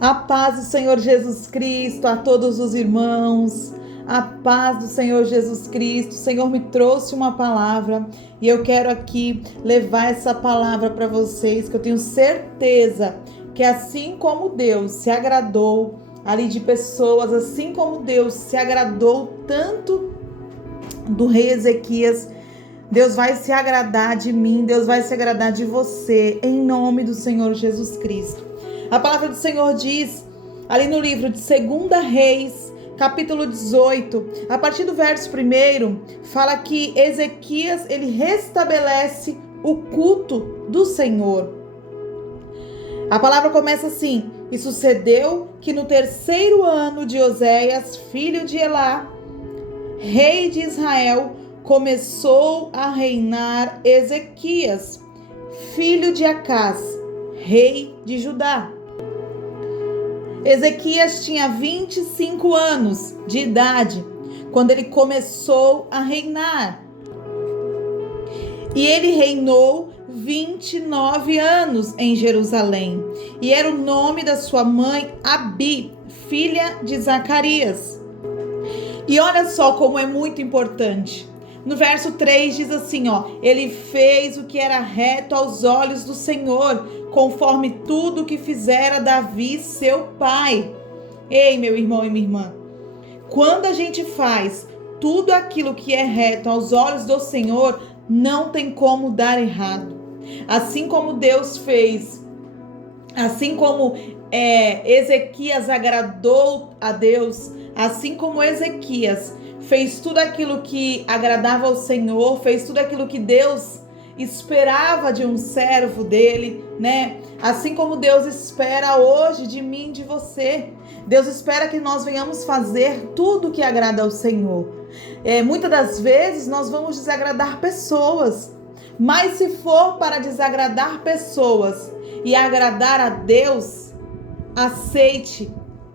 A paz do Senhor Jesus Cristo a todos os irmãos, a paz do Senhor Jesus Cristo. O Senhor me trouxe uma palavra e eu quero aqui levar essa palavra para vocês, que eu tenho certeza que assim como Deus se agradou ali de pessoas, assim como Deus se agradou tanto do rei Ezequias, Deus vai se agradar de mim, Deus vai se agradar de você, em nome do Senhor Jesus Cristo. A palavra do Senhor diz, ali no livro de 2 Reis, capítulo 18, a partir do verso 1, fala que Ezequias, ele restabelece o culto do Senhor. A palavra começa assim: e sucedeu que no 3º ano de Oséias, filho de Elá, rei de Israel, começou a reinar Ezequias, filho de Acás, rei de Judá. Ezequias tinha 25 anos de idade quando ele começou a reinar. E ele reinou 29 anos em Jerusalém. E era o nome da sua mãe Abi, filha de Zacarias. E olha só como é muito importante. No verso 3 diz assim, ele fez o que era reto aos olhos do Senhor, conforme tudo que fizera Davi, seu pai. Ei, meu irmão e minha irmã, quando a gente faz tudo aquilo que é reto aos olhos do Senhor, não tem como dar errado. Assim como Deus fez, assim como Ezequias agradou a Deus, assim como Ezequias fez tudo aquilo que agradava ao Senhor, fez tudo aquilo que Deus esperava de um servo dele, né? Assim como Deus espera hoje de mim e de você. Deus espera que nós venhamos fazer tudo que agrada ao Senhor. Muitas das vezes nós vamos desagradar pessoas, mas se for para desagradar pessoas e agradar a Deus, aceite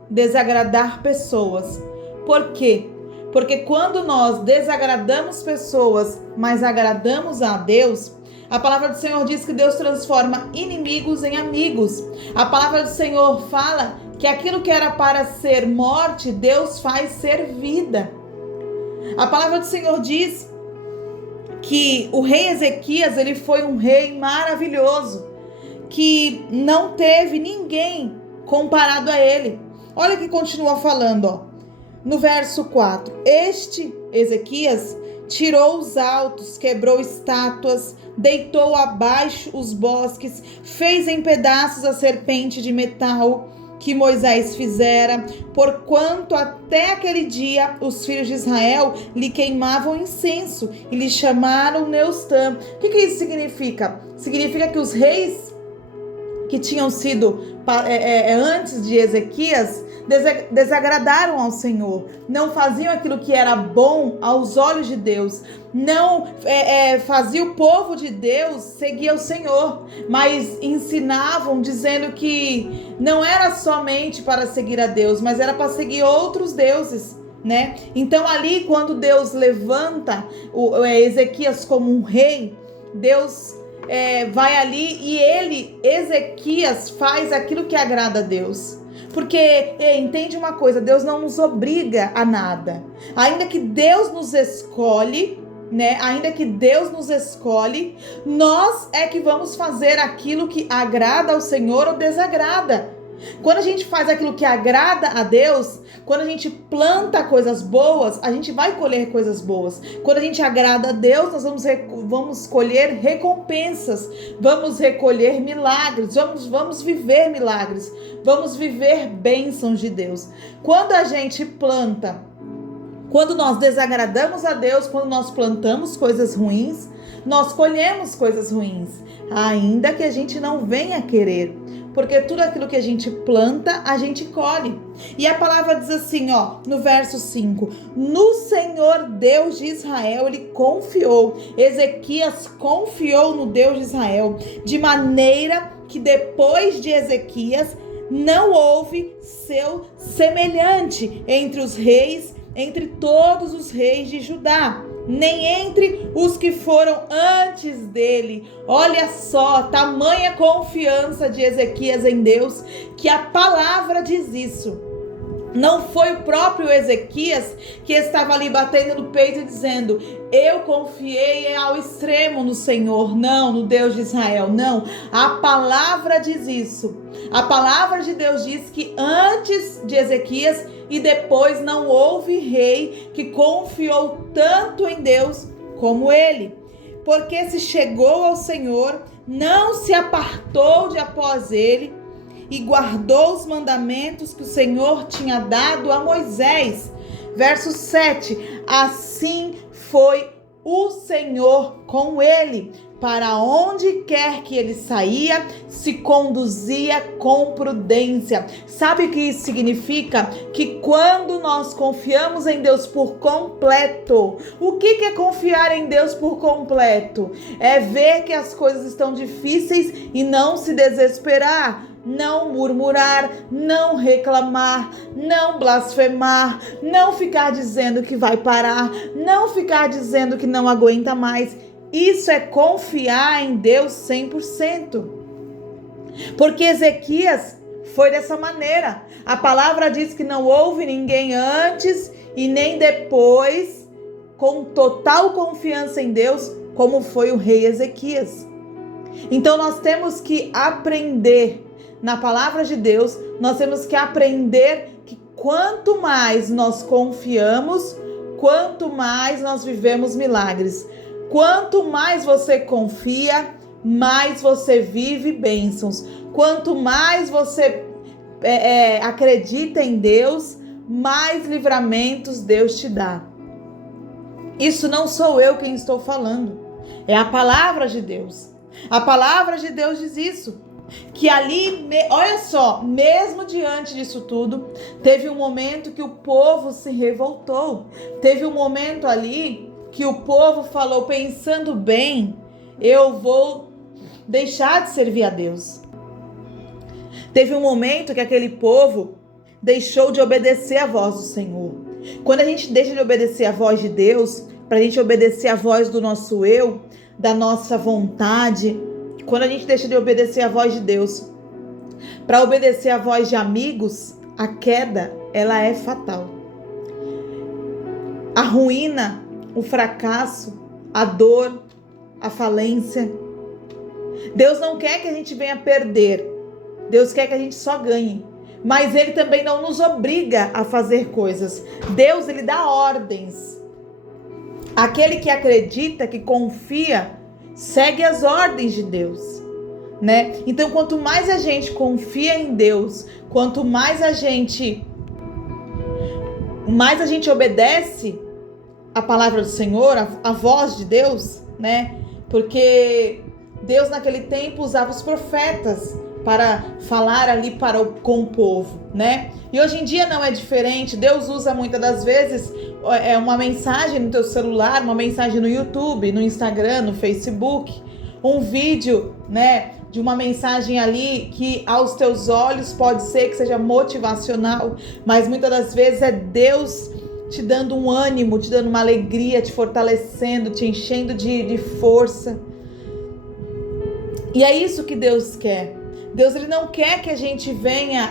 desagradar pessoas. Por quê? Porque quando nós desagradamos pessoas, mas agradamos a Deus, a palavra do Senhor diz que Deus transforma inimigos em amigos. A palavra do Senhor fala que aquilo que era para ser morte, Deus faz ser vida. A palavra do Senhor diz que o rei Ezequias, ele foi um rei maravilhoso, que não teve ninguém comparado a ele. Olha que continua falando, no verso 4, este Ezequias tirou os altos, quebrou estátuas, deitou abaixo os bosques, fez em pedaços a serpente de metal que Moisés fizera, porquanto até aquele dia os filhos de Israel lhe queimavam incenso e lhe chamaram Neustã. O que isso significa? Significa que os reis que tinham sido antes de Ezequias desagradaram ao Senhor, não faziam aquilo que era bom aos olhos de Deus, não fazia o povo de Deus seguir o Senhor, mas ensinavam dizendo que não era somente para seguir a Deus, mas era para seguir outros deuses, né? Então ali, quando Deus levanta Ezequias como um rei, Deus vai ali e Ezequias, faz aquilo que agrada a Deus. Porque, entende uma coisa, Deus não nos obriga a nada. Ainda que Deus nos escolhe, né? Ainda que Deus nos escolhe, nós é que vamos fazer aquilo que agrada ao Senhor ou desagrada. Quando a gente faz aquilo que agrada a Deus, quando a gente planta coisas boas, a gente vai colher coisas boas. Quando a gente agrada a Deus, nós vamos colher recompensas, vamos recolher milagres, vamos viver milagres, vamos viver bênçãos de Deus. Quando a gente planta, quando nós desagradamos a Deus, quando nós plantamos coisas ruins, nós colhemos coisas ruins, ainda que a gente não venha querer. Porque tudo aquilo que a gente planta, a gente colhe. E a palavra diz assim, no verso 5. No Senhor Deus de Israel, ele confiou. Ezequias confiou no Deus de Israel. De maneira que depois de Ezequias, não houve seu semelhante entre os reis, entre todos os reis de Judá. nem entre os que foram antes dele. Olha só, tamanha confiança de Ezequias em Deus, que a palavra diz isso. Não foi o próprio Ezequias que estava ali batendo no peito e dizendo: eu confiei ao extremo no Senhor, não, no Deus de Israel, não. A palavra diz isso. A palavra de Deus diz que antes de Ezequias e depois não houve rei que confiou tanto em Deus como ele. Porque se chegou ao Senhor, não se apartou de após ele, e guardou os mandamentos que o Senhor tinha dado a Moisés. Verso 7, assim foi o Senhor com ele, para onde quer que ele saía, se conduzia com prudência. Sabe o que isso significa? Que quando nós confiamos em Deus por completo, o que é confiar em Deus por completo? É ver que as coisas estão difíceis e não se desesperar, não murmurar, não reclamar, não blasfemar, não ficar dizendo que vai parar, não ficar dizendo que não aguenta mais. Isso é confiar em Deus 100%. Porque Ezequias foi dessa maneira. A palavra diz que não houve ninguém antes e nem depois com total confiança em Deus, como foi o rei Ezequias. Então nós temos que aprender na palavra de Deus, nós temos que aprender que quanto mais nós confiamos, quanto mais nós vivemos milagres. Quanto mais você confia, mais você vive bênçãos. Quanto mais você acredita em Deus, mais livramentos Deus te dá. Isso não sou eu quem estou falando, é a palavra de Deus. A palavra de Deus diz isso. Que ali, olha só, mesmo diante disso tudo, teve um momento que o povo se revoltou. Teve um momento ali que o povo falou, pensando bem, eu vou deixar de servir a Deus. Teve um momento que aquele povo deixou de obedecer a voz do Senhor. Quando a gente deixa de obedecer a voz de Deus, para a gente obedecer a voz do nosso eu, da nossa vontade, quando a gente deixa de obedecer a voz de Deus, para obedecer a voz de amigos, a queda, ela é fatal. A ruína, o fracasso, a dor, a falência. Deus não quer que a gente venha perder. Deus quer que a gente só ganhe. Mas Ele também não nos obriga a fazer coisas. Deus, Ele dá ordens. Aquele que acredita, que confia, segue as ordens de Deus, né? Então, quanto mais a gente confia em Deus, quanto mais a gente obedece a palavra do Senhor, a voz de Deus, né? Porque Deus naquele tempo usava os profetas para falar ali com o povo, né? E hoje em dia não é diferente. Deus usa muitas das vezes uma mensagem no teu celular, uma mensagem no YouTube, no Instagram, no Facebook, um vídeo, né, de uma mensagem ali que aos teus olhos pode ser que seja motivacional, mas muitas das vezes é Deus te dando um ânimo, te dando uma alegria, te fortalecendo, te enchendo de força. E é isso que Deus quer. Deus, Ele não quer que a gente venha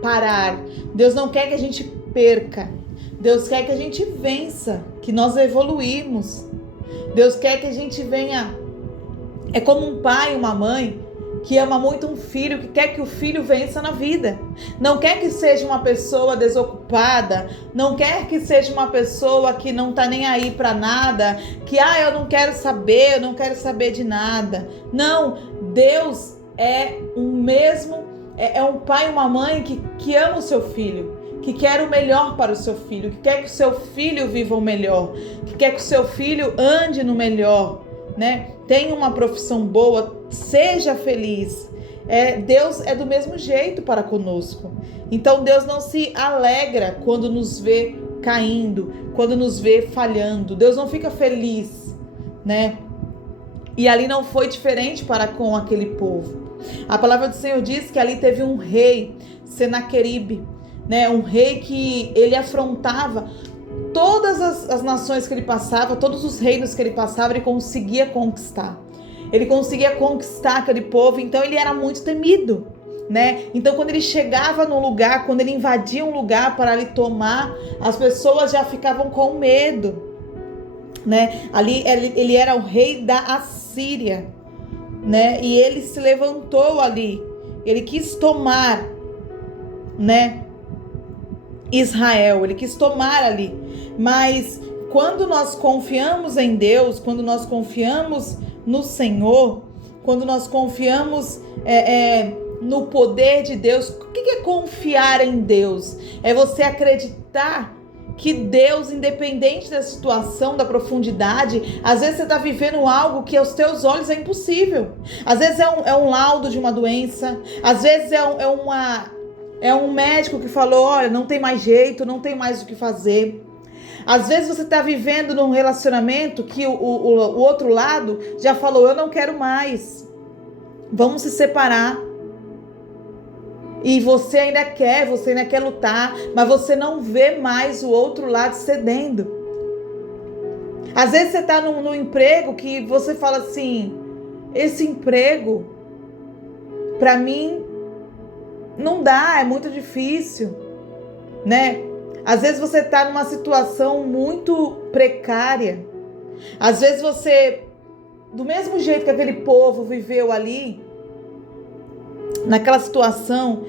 parar. Deus não quer que a gente perca. Deus quer que a gente vença, que nós evoluímos. Deus quer que a gente venha... É como um pai e uma mãe que ama muito um filho, que quer que o filho vença na vida. Não quer que seja uma pessoa desocupada, não quer que seja uma pessoa que não tá nem aí para nada, que eu não quero saber de nada. Não, Deus é um pai e uma mãe que ama o seu filho, que quer o melhor para o seu filho, que quer que o seu filho viva o melhor, que quer que o seu filho ande no melhor, né? Tenha uma profissão boa, seja feliz. Deus é do mesmo jeito para conosco. Então Deus não se alegra quando nos vê caindo, quando nos vê falhando. Deus não fica feliz, né? E ali não foi diferente para com aquele povo. A palavra do Senhor diz que ali teve um rei, Senaqueribe, né? Um rei que ele afrontava todas as nações que ele passava, todos os reinos que ele passava, ele conseguia conquistar. Ele conseguia conquistar aquele povo, então ele era muito temido, né? Então quando ele chegava num lugar, quando ele invadia um lugar para ali tomar, as pessoas já ficavam com medo, né? Ali ele era o rei da Assíria, né? E ele se levantou ali, ele quis tomar, né, Israel, ele quis tomar ali. Mas quando nós confiamos em Deus, quando nós confiamos no Senhor, quando nós confiamos no poder de Deus, o que é confiar em Deus? É você acreditar que Deus, independente da situação, da profundidade, às vezes você está vivendo algo que aos teus olhos é impossível. Às vezes é um laudo de uma doença, às vezes é um médico que falou, olha, não tem mais jeito, não tem mais o que fazer. Às vezes você está vivendo num relacionamento que o outro lado já falou, eu não quero mais, vamos se separar. E você ainda quer lutar, mas você não vê mais o outro lado cedendo. Às vezes você está num emprego que você fala assim, esse emprego, para mim, não dá, é muito difícil, né? Às vezes você está numa situação muito precária. Às vezes você, do mesmo jeito que aquele povo viveu ali, naquela situação,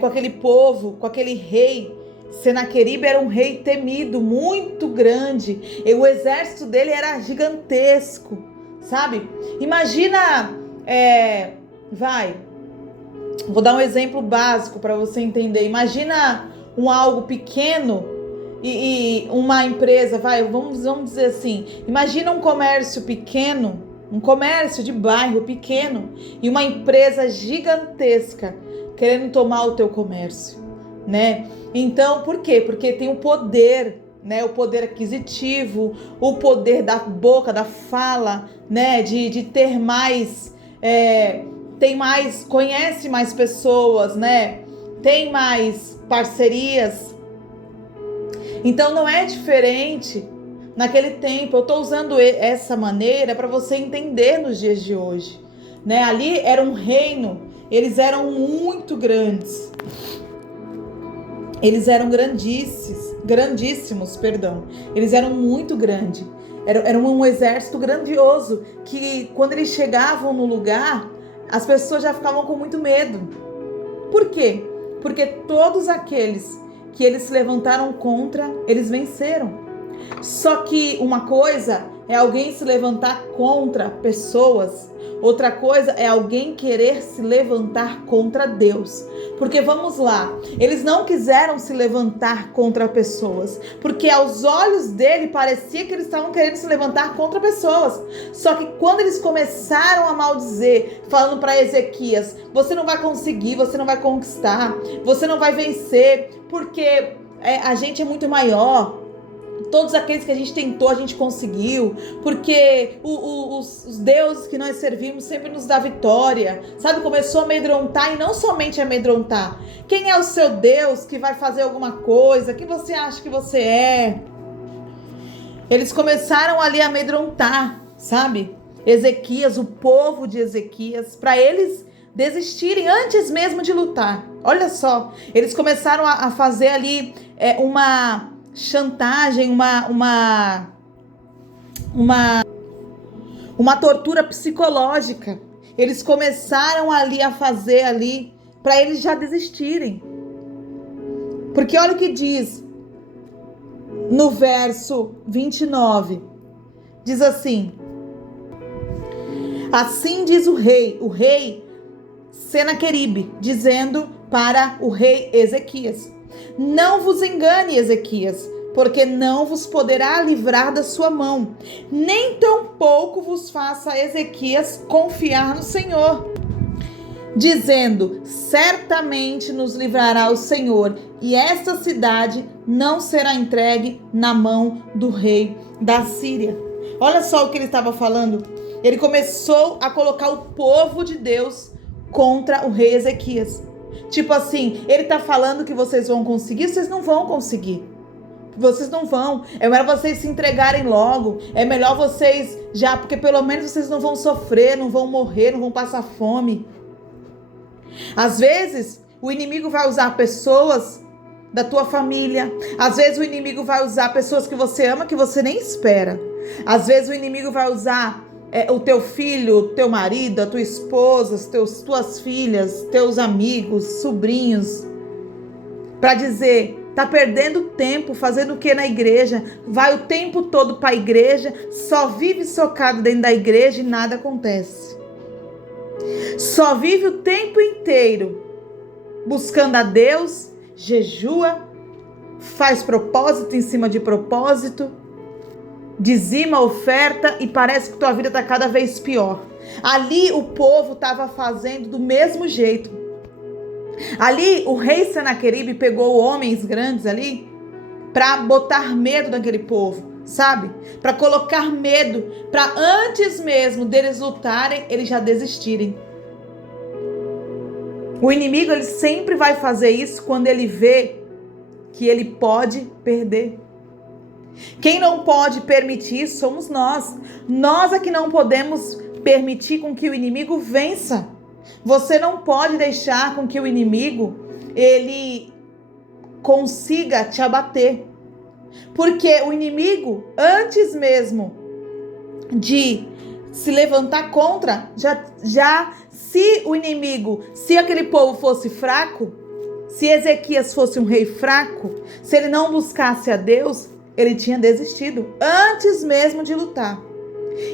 com aquele povo, com aquele rei, Senaqueribe era um rei temido, muito grande. E o exército dele era gigantesco, sabe? Imagina, vou dar um exemplo básico para você entender. Imagina algo pequeno e uma empresa, vamos dizer assim, imagina um comércio pequeno, um comércio de bairro pequeno e uma empresa gigantesca querendo tomar o teu comércio, né? Então, por quê? Porque tem o poder, né? O poder aquisitivo, o poder da boca, da fala, né? De ter mais, conhece mais pessoas, né? Tem mais parcerias. Então não é diferente naquele tempo. Eu estou usando essa maneira para você entender nos dias de hoje, né? Ali era um reino, eles eram muito grandes. Eles eram grandíssimos, perdão. Eles eram muito grandes. Era um exército grandioso que quando eles chegavam no lugar, as pessoas já ficavam com muito medo. Por quê? Porque todos aqueles que eles se levantaram contra, eles venceram. Só que uma coisa é alguém se levantar contra pessoas, outra coisa é alguém querer se levantar contra Deus. Porque vamos lá, eles não quiseram se levantar contra pessoas, porque aos olhos dele parecia que eles estavam querendo se levantar contra pessoas. Só que quando eles começaram a maldizer, falando para Ezequias, você não vai conseguir, você não vai conquistar, você não vai vencer, porque a gente é muito maior. Todos aqueles que a gente tentou, a gente conseguiu, porque os deuses que nós servimos sempre nos dá vitória, sabe? Começou a amedrontar, e não somente amedrontar. Quem é o seu Deus que vai fazer alguma coisa? Quem você acha que você é? Eles começaram ali a amedrontar, sabe? Ezequias, o povo de Ezequias, para eles desistirem antes mesmo de lutar. Olha só, eles começaram a fazer ali uma chantagem, uma tortura psicológica. Eles começaram ali a fazer ali para eles já desistirem. Porque olha o que diz no verso 29. Diz assim: assim diz o rei Senaqueribe, dizendo para o rei Ezequias: não vos engane, Ezequias, porque não vos poderá livrar da sua mão, nem tampouco vos faça Ezequias confiar no Senhor, dizendo: certamente nos livrará o Senhor, e esta cidade não será entregue na mão do rei da Síria. Olha só o que ele estava falando. Ele começou a colocar o povo de Deus contra o rei Ezequias. Tipo assim, ele tá falando que vocês vão conseguir, vocês não vão conseguir. Vocês não vão. É melhor vocês se entregarem logo. É melhor vocês já, porque pelo menos vocês não vão sofrer, não vão morrer, não vão passar fome. Às vezes, o inimigo vai usar pessoas da tua família. Às vezes, o inimigo vai usar pessoas que você ama, que você nem espera. Às vezes, o inimigo vai usar o teu filho, o teu marido, a tua esposa, tuas filhas, teus amigos, sobrinhos, para dizer: tá perdendo tempo fazendo o que na igreja? Vai o tempo todo para a igreja, só vive socado dentro da igreja e nada acontece. Só vive o tempo inteiro buscando a Deus, jejua, faz propósito em cima de propósito, dizima a oferta e parece que tua vida está cada vez pior. Ali o povo estava fazendo do mesmo jeito. Ali o rei Senaqueribe pegou homens grandes ali para botar medo naquele povo, sabe? Para colocar medo, para antes mesmo deles lutarem, eles já desistirem. O inimigo, ele sempre vai fazer isso quando ele vê que ele pode perder. Quem não pode permitir somos nós. Nós é que não podemos permitir com que o inimigo vença. Você não pode deixar com que o inimigo, ele consiga te abater. Porque o inimigo, antes mesmo de se levantar contra, se aquele povo fosse fraco, se Ezequias fosse um rei fraco, se ele não buscasse a Deus, ele tinha desistido antes mesmo de lutar.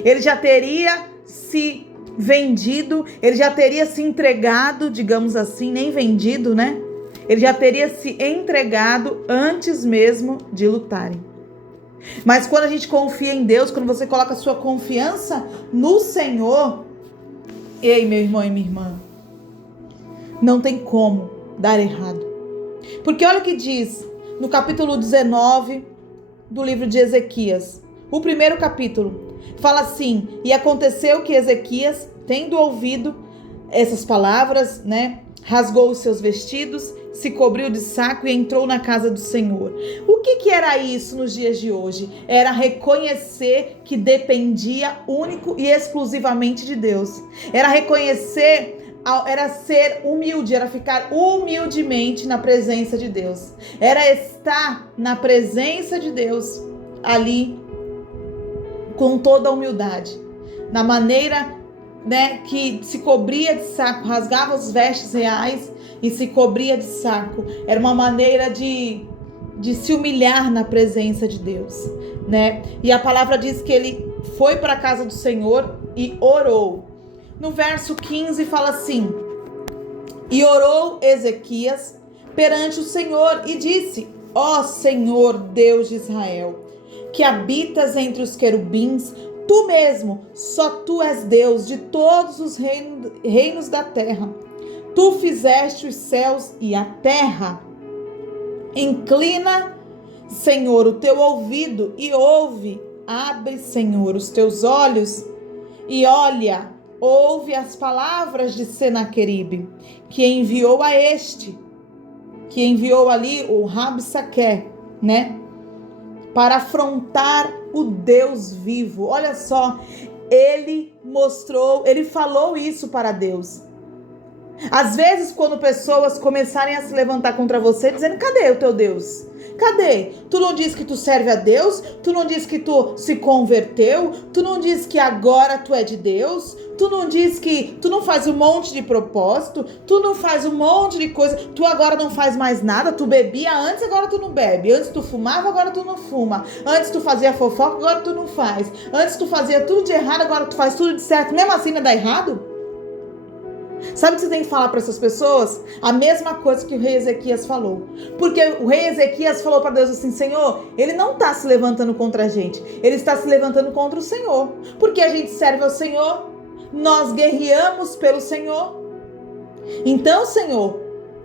Ele já teria se vendido, ele já teria se entregado, digamos assim, nem vendido, né? Ele já teria se entregado antes mesmo de lutarem. Mas quando a gente confia em Deus, quando você coloca a sua confiança no Senhor, ei, meu irmão e minha irmã, não tem como dar errado. Porque olha o que diz no capítulo 19 do livro de Ezequias. O primeiro capítulo fala assim: e aconteceu que Ezequias, tendo ouvido essas palavras, né, rasgou os seus vestidos, se cobriu de saco e entrou na casa do Senhor. O que era isso nos dias de hoje? Era reconhecer que dependia único e exclusivamente de Deus. Era reconhecer, era ser humilde, era ficar humildemente na presença de Deus. Era estar na presença de Deus ali com toda a humildade. Na maneira, né, que se cobria de saco, rasgava os vestes reais e se cobria de saco. Era uma maneira de se humilhar na presença de Deus, né? E a palavra diz que ele foi para a casa do Senhor e orou. No verso 15 fala assim: e orou Ezequias perante o Senhor e disse: ó Senhor Deus de Israel, que habitas entre os querubins, tu mesmo, só tu és Deus de todos os reinos da terra. Tu fizeste os céus e a terra. Inclina, Senhor, o teu ouvido e ouve. Abre, Senhor, os teus olhos e olha, ouve as palavras de Senaqueribe, que enviou ali o Rabsaque, né? Para afrontar o Deus vivo. Olha só, ele falou isso para Deus. Às vezes, quando pessoas começarem a se levantar contra você, dizendo: cadê o teu Deus? Cadê? Tu não diz que tu serve a Deus? Tu não diz que tu se converteu? Tu não diz que agora tu é de Deus? Tu não diz que tu não faz um monte de propósito? Tu não faz um monte de coisa? Tu agora não faz mais nada? Tu bebia antes, agora tu não bebe. Antes tu fumava, agora tu não fuma. Antes tu fazia fofoca, agora tu não faz. Antes tu fazia tudo de errado, agora tu faz tudo de certo. Mesmo assim não dá errado? Sabe o que você tem que falar para essas pessoas? A mesma coisa que o rei Ezequias falou. Porque o rei Ezequias falou para Deus assim: Senhor, ele não está se levantando contra a gente, ele está se levantando contra o Senhor. Porque a gente serve ao Senhor, nós guerreamos pelo Senhor. Então, Senhor,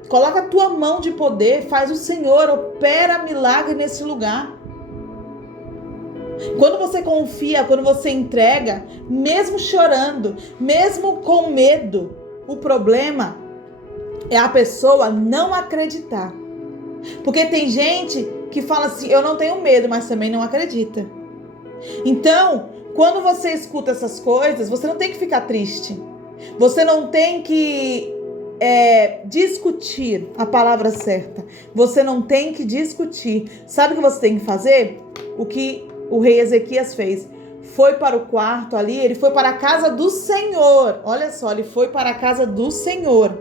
coloca a tua mão de poder, faz o Senhor, opera milagre nesse lugar. Quando você confia, quando você entrega, mesmo chorando, mesmo com medo, o problema é a pessoa não acreditar. Porque tem gente que fala assim, eu não tenho medo, mas também não acredita. Então, quando você escuta essas coisas, você não tem que ficar triste. Você não tem que discutir a palavra certa. Você não tem que discutir. Sabe o que você tem que fazer? O que o rei Ezequias fez. Foi para o quarto ali, ele foi para a casa do Senhor. Olha só, ele foi para a casa do Senhor.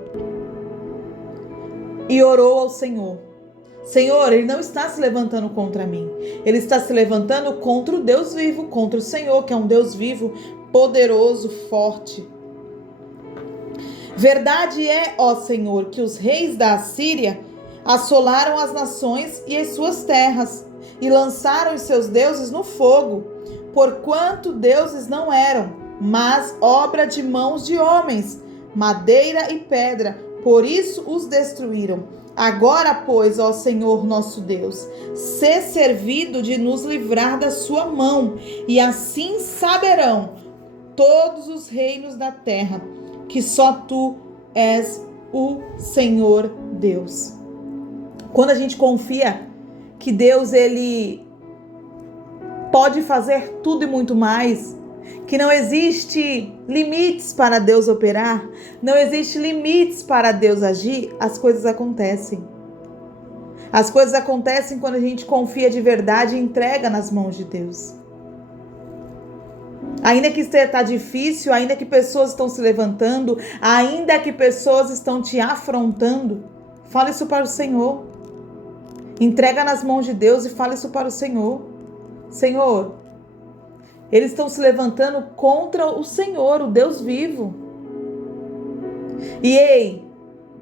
E orou ao Senhor. Senhor, ele não está se levantando contra mim. Ele está se levantando contra o Deus vivo, contra o Senhor, que é um Deus vivo, poderoso, forte. Verdade é, ó Senhor, que os reis da Assíria assolaram as nações e as suas terras, e lançaram os seus deuses no fogo, porquanto deuses não eram, mas obra de mãos de homens, madeira e pedra, por isso os destruíram. Agora, pois, ó Senhor nosso Deus, sê servido de nos livrar da sua mão, e assim saberão todos os reinos da terra, que só tu és o Senhor Deus. Quando a gente confia que Deus, ele pode fazer tudo e muito mais, que não existe limites para Deus operar, não existe limites para Deus agir, as coisas acontecem. As coisas acontecem quando a gente confia de verdade e entrega nas mãos de Deus. Ainda que está difícil, ainda que pessoas estão se levantando, ainda que pessoas estão te afrontando, fala isso para o Senhor. Entrega nas mãos de Deus e fala isso para o Senhor. Senhor, eles estão se levantando contra o Senhor, o Deus vivo. E ei,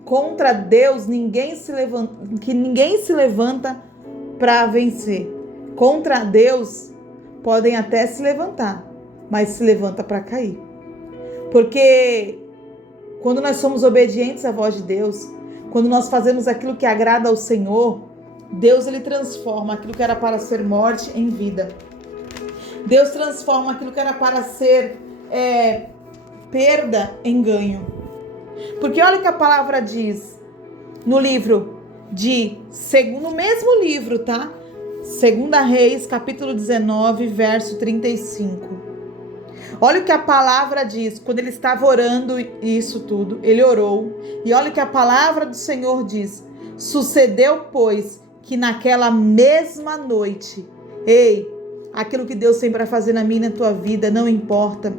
contra Deus ninguém se levanta para vencer. Contra Deus podem até se levantar, mas se levanta para cair. Porque quando nós somos obedientes à voz de Deus, quando nós fazemos aquilo que agrada ao Senhor, Deus, ele transforma aquilo que era para ser morte em vida. Deus transforma aquilo que era para ser perda em ganho. Porque olha o que a palavra diz no livro no mesmo livro, tá? 2 Reis, capítulo 19, verso 35. Olha o que a palavra diz, quando ele estava orando isso tudo, ele orou. E olha o que a palavra do Senhor diz. Sucedeu, pois, que naquela mesma noite, aquilo que Deus tem para fazer na minha e na tua vida, não importa.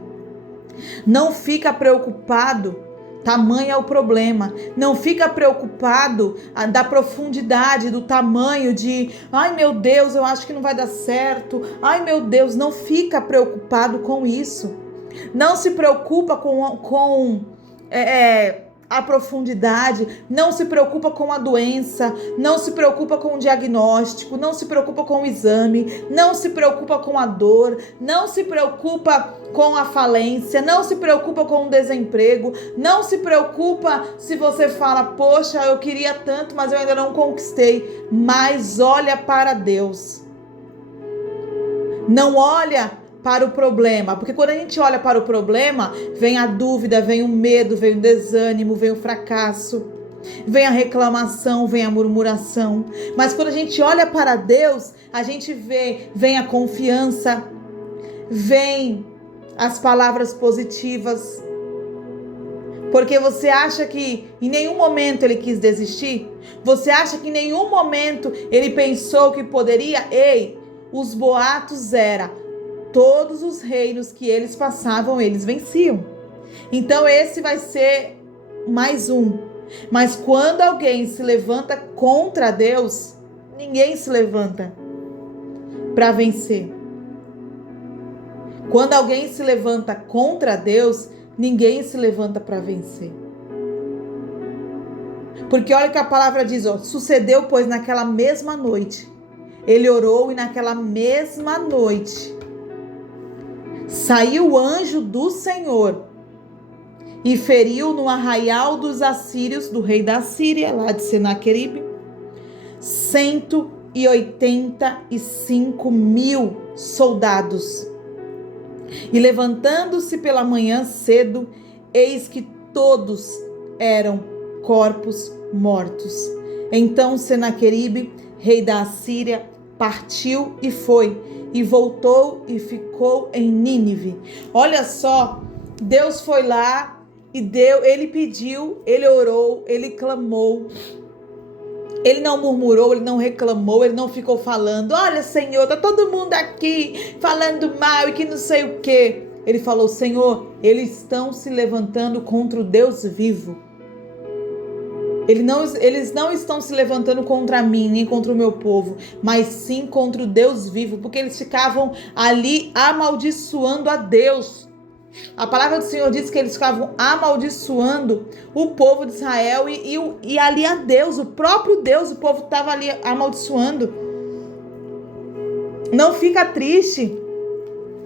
Não fica preocupado, tamanho é o problema. Não fica preocupado da profundidade, do tamanho de, ai meu Deus, eu acho que não vai dar certo. Ai meu Deus, não fica preocupado com isso. Não se preocupa com a profundidade, não se preocupa com a doença, não se preocupa com o diagnóstico, não se preocupa com o exame, não se preocupa com a dor, não se preocupa com a falência, não se preocupa com o desemprego, não se preocupa se você fala, poxa, eu queria tanto, mas eu ainda não conquistei. Mas olha para Deus. Não olha para o problema, porque quando a gente olha para o problema, vem a dúvida, vem o medo, vem o desânimo, vem o fracasso, vem a reclamação, vem a murmuração. Mas quando a gente olha para Deus, a gente vem a confiança, vem as palavras positivas. Porque você acha que em nenhum momento ele quis desistir? Você acha que em nenhum momento ele pensou que poderia? Os boatos eram todos os reinos que eles passavam, eles venciam. Então esse vai ser mais um. Mas quando alguém se levanta contra Deus, ninguém se levanta para vencer. Quando alguém se levanta contra Deus, ninguém se levanta para vencer. Porque olha o que a palavra diz, sucedeu, pois, naquela mesma noite. Ele orou e naquela mesma noite saiu o anjo do Senhor e feriu no arraial dos assírios, do rei da Síria, lá de Senaqueribe, 185.000 soldados. E levantando-se pela manhã cedo, eis que todos eram corpos mortos. Então Senaqueribe, rei da Assíria, partiu e foi, e voltou e ficou em Nínive. Olha só, Deus foi lá e ele pediu, ele orou, ele clamou. Ele não murmurou, ele não reclamou, ele não ficou falando: olha, Senhor, tá todo mundo aqui falando mal e que não sei o quê. Ele falou: Senhor, eles estão se levantando contra o Deus vivo. Eles não estão se levantando contra mim, nem contra o meu povo, mas sim contra o Deus vivo, porque eles ficavam ali amaldiçoando a Deus. A palavra do Senhor diz que eles ficavam amaldiçoando o povo de Israel e ali a Deus, o próprio Deus, o povo estava ali amaldiçoando. Não fica triste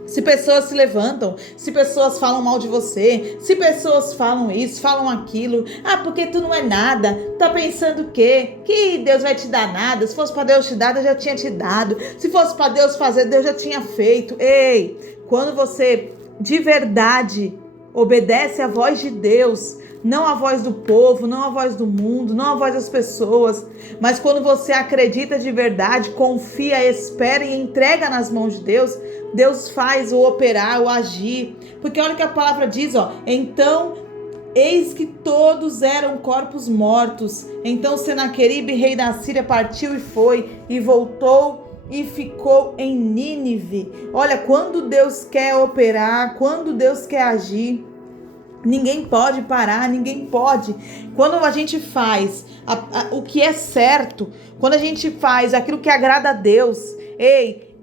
se pessoas se levantam, se pessoas falam mal de você, se pessoas falam isso, falam aquilo. Ah, porque tu não é nada, tá pensando o quê? Que Deus vai te dar nada? Se fosse para Deus te dar, Deus já tinha te dado. Se fosse para Deus fazer, Deus já tinha feito. Ei, quando você de verdade obedece à voz de Deus, não a voz do povo, não a voz do mundo, não a voz das pessoas, mas quando você acredita de verdade, confia, espera e entrega nas mãos de Deus, Deus faz o operar, o agir. Porque olha o que a palavra diz, ó. Então, eis que todos eram corpos mortos. Então Senaqueribe, rei da Síria, partiu e foi, e voltou e ficou em Nínive. Olha, quando Deus quer operar, quando Deus quer agir, ninguém pode parar, ninguém pode. Quando a gente faz o que é certo, quando a gente faz aquilo que agrada a Deus,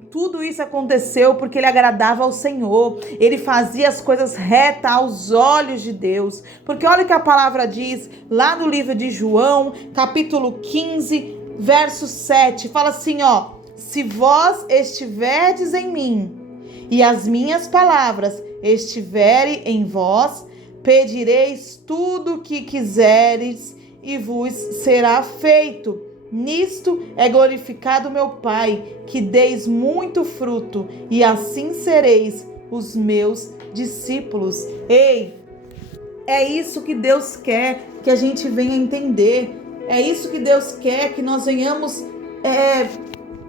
tudo isso aconteceu porque ele agradava ao Senhor. Ele fazia as coisas retas aos olhos de Deus. Porque olha o que a palavra diz lá no livro de João, capítulo 15, verso 7. Fala assim, ó: se vós estiverdes em mim e as minhas palavras estiverem em vós, pedireis tudo o que quiseres e vos será feito. Nisto é glorificado meu Pai, que deis muito fruto, e assim sereis os meus discípulos. É isso que Deus quer que a gente venha entender. É isso que Deus quer que nós venhamos.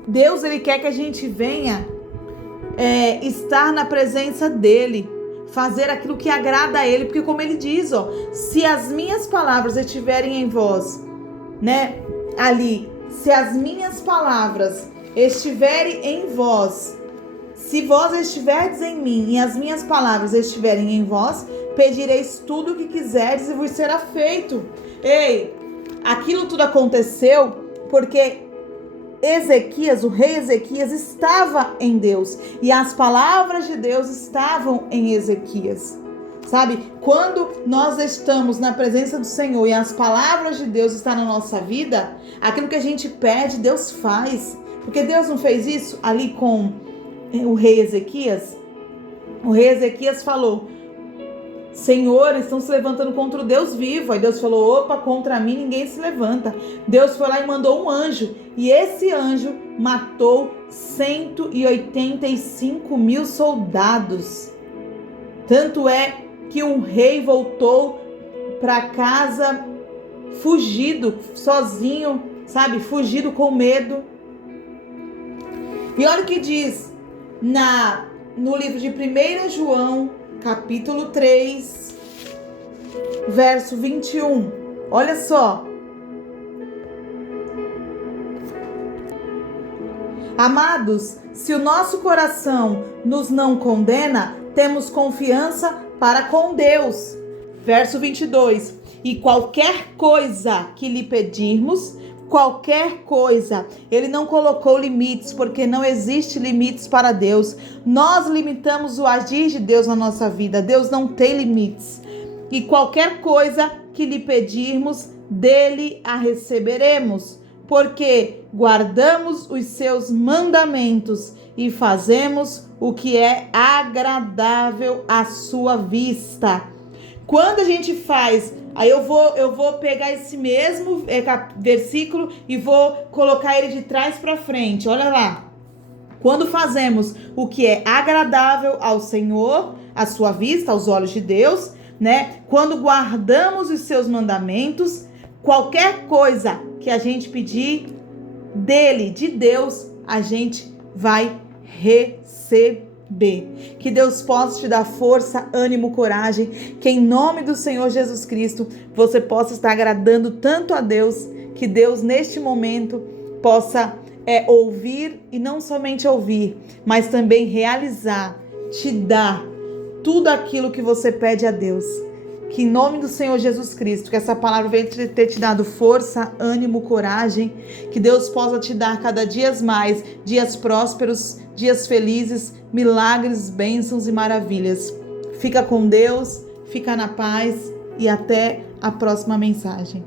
Deus, ele quer que a gente venha estar na presença dele, fazer aquilo que agrada a ele, porque como ele diz, ó, se as minhas palavras estiverem em vós, né, ali, se as minhas palavras estiverem em vós, se vós estiverdes em mim e as minhas palavras estiverem em vós, pedireis tudo o que quiserdes e vos será feito. Aquilo tudo aconteceu porque Ezequias, o rei Ezequias, estava em Deus e as palavras de Deus estavam em Ezequias. Sabe, quando nós estamos na presença do Senhor e as palavras de Deus estão na nossa vida, aquilo que a gente pede, Deus faz. Porque Deus não fez isso ali com o rei Ezequias? O rei Ezequias falou: Senhor, eles estão se levantando contra o Deus vivo. Aí Deus falou: opa, contra mim ninguém se levanta. Deus foi lá e mandou um anjo. E esse anjo matou 185 mil soldados. Tanto é que o rei voltou para casa fugido, sozinho, sabe? Fugido com medo. E olha o que diz no livro de 1 João, capítulo 3, verso 21. Olha só. Amados, se o nosso coração nos não condena, temos confiança para com Deus. Verso 22. E qualquer coisa que lhe pedirmos, qualquer coisa, ele não colocou limites, porque não existe limites para Deus. Nós limitamos o agir de Deus na nossa vida. Deus não tem limites. E qualquer coisa que lhe pedirmos, dele a receberemos, porque guardamos os seus mandamentos e fazemos o que é agradável à sua vista. Quando a gente faz, aí eu vou pegar esse mesmo versículo e vou colocar ele de trás para frente. Olha lá. Quando fazemos o que é agradável ao Senhor, à sua vista, aos olhos de Deus, né? Quando guardamos os seus mandamentos, qualquer coisa que a gente pedir dele, de Deus, a gente vai receber. Que Deus possa te dar força, ânimo, coragem, que em nome do Senhor Jesus Cristo você possa estar agradando tanto a Deus, que Deus neste momento possa ouvir, e não somente ouvir, mas também realizar, te dar tudo aquilo que você pede a Deus. Que em nome do Senhor Jesus Cristo, que essa palavra venha ter te dado força, ânimo, coragem, que Deus possa te dar cada dia mais dias prósperos, dias felizes, milagres, bênçãos e maravilhas. Fica com Deus, fica na paz e até a próxima mensagem.